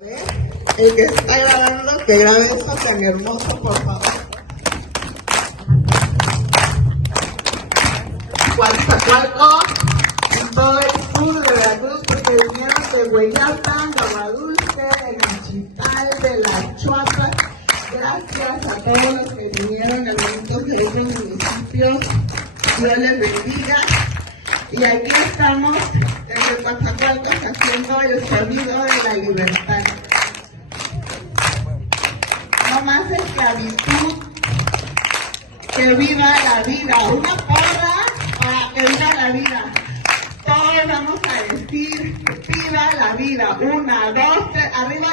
El que está grabando, que grabe eso tan hermoso, por favor. Coatzacoalcos, en todo el sur de Veracruz, porque vinieron de Hueyatán, de Aguadulce, de Nachipal, de La Chuapa. Gracias a todos los que vinieron a eventos de otros municipios. Dios les bendiga. Y aquí estamos desde Coatzacoalcos haciendo el sonido de la libertad. No más esclavitud, que viva la vida. Una porra para que viva la vida. Todos vamos a decir, viva la vida. 1, 2, 3, arriba